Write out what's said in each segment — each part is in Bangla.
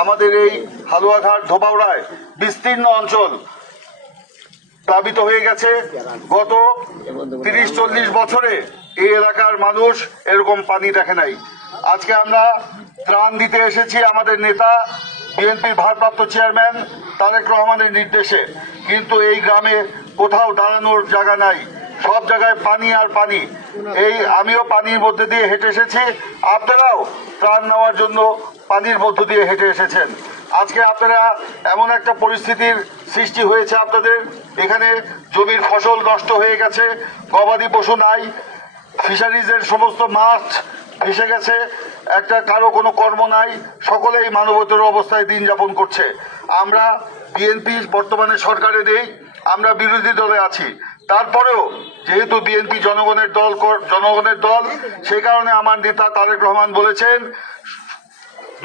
আমাদের এই হালুয়াঘাট ধোবাউড়ায় বিস্তীর্ণ অঞ্চল প্লাবিত হয়ে গেছে। গত তিরিশ চল্লিশ বছরে এই এলাকার মানুষ এরকম পানি দেখে নাই। আজকে আমরা ত্রাণ দিতে এসেছি আমাদের নেতা, বিএনপির ভারপ্রাপ্ত চেয়ারম্যান তারেক রহমানের নির্দেশে। কিন্তু এই গ্রামে কোথাও দাঁড়ানোর জায়গা নাই। সব জায়গায় পানি আর পানি। এই আমিও পানির মধ্যে দিয়ে হেঁটে এসেছি। আপনারাও ত্রাণ নেওয়ার জন্য পানির মধ্য দিয়ে হেঁটে এসেছেন। আজকে আপনারা এমন একটা পরিস্থিতির সৃষ্টি হয়েছে আপনাদের। এখানে জমির ফসল নষ্ট হয়ে গেছে, গবাদি পশু নাই ফিশারিজের সমস্ত মাছ ভেসে গেছে, একটা কারও কোনো কর্ম নাই, সকলেই মানবতর অবস্থায় দিন যাপন করছে। আমরা বিএনপি বর্তমানে সরকারে নেই, আমরা বিরোধী দলে আছি। তারপরেও যেহেতু বিএনপি জনগণের দল জনগণের দল সেই কারণে আমার নেতা তারেক রহমান বলেছেন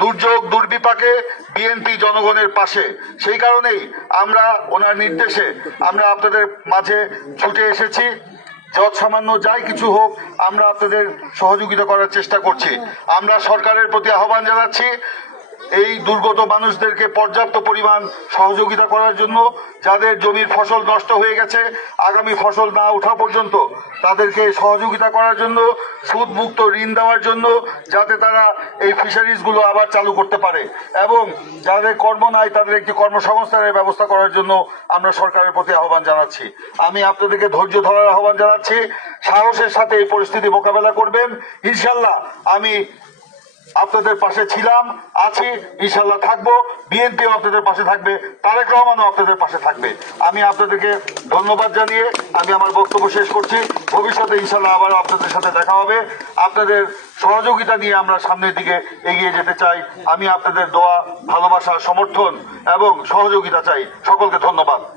দুর্যোগ দুর্বিপাকে বিএনপি জনগণের পাশে। সেই কারণেই আমরা ওনার নির্দেশে আমরা আপনাদের মাঝে ছুটে এসেছি। যত সামান্য যাই কিছু হোক, আমরা আপনাদের সহযোগিতা করার চেষ্টা করছি। আমরা সরকারের প্রতি আহ্বান জানাচ্ছি এই দুর্গত মানুষদেরকে পর্যাপ্ত পরিমাণ সহযোগিতা করার জন্য। যাদের জমির ফসল নষ্ট হয়ে গেছে, আগামী ফসল না ওঠা পর্যন্ত তাদেরকে সহযোগিতা করার জন্য সুদ মুক্ত ঋণ দেওয়ার জন্য যাতে তারা এই ফিশারিজগুলো আবার চালু করতে পারে। এবং যাদের কর্ম নাই, তাদের একটি কর্মসংস্থানের ব্যবস্থা করার জন্য আমরা সরকারের প্রতি আহ্বান জানাচ্ছি। আমি আপনাদেরকে ধৈর্য ধরার আহ্বান জানাচ্ছি। সাহসের সাথে এই পরিস্থিতি মোকাবেলা করবেন। ইনশাল্লাহ আমি আপনাদের পাশে ছিলাম, আছি ইনশাল্লাহ থাকব। বিএনপিও আপনাদের পাশে থাকবে, তারেক রহমানও আপনাদের পাশে থাকবে। আমি আপনাদেরকে ধন্যবাদ জানিয়ে আমি আমার বক্তব্য শেষ করছি। ভবিষ্যতে ইনশাল্লাহ আবার আপনাদের সাথে দেখা হবে। আপনাদের সহযোগিতা নিয়ে আমরা সামনের দিকে এগিয়ে যেতে চাই। আমি আপনাদের দোয়া, ভালোবাসা, সমর্থন এবং সহযোগিতা চাই। সকলকে ধন্যবাদ।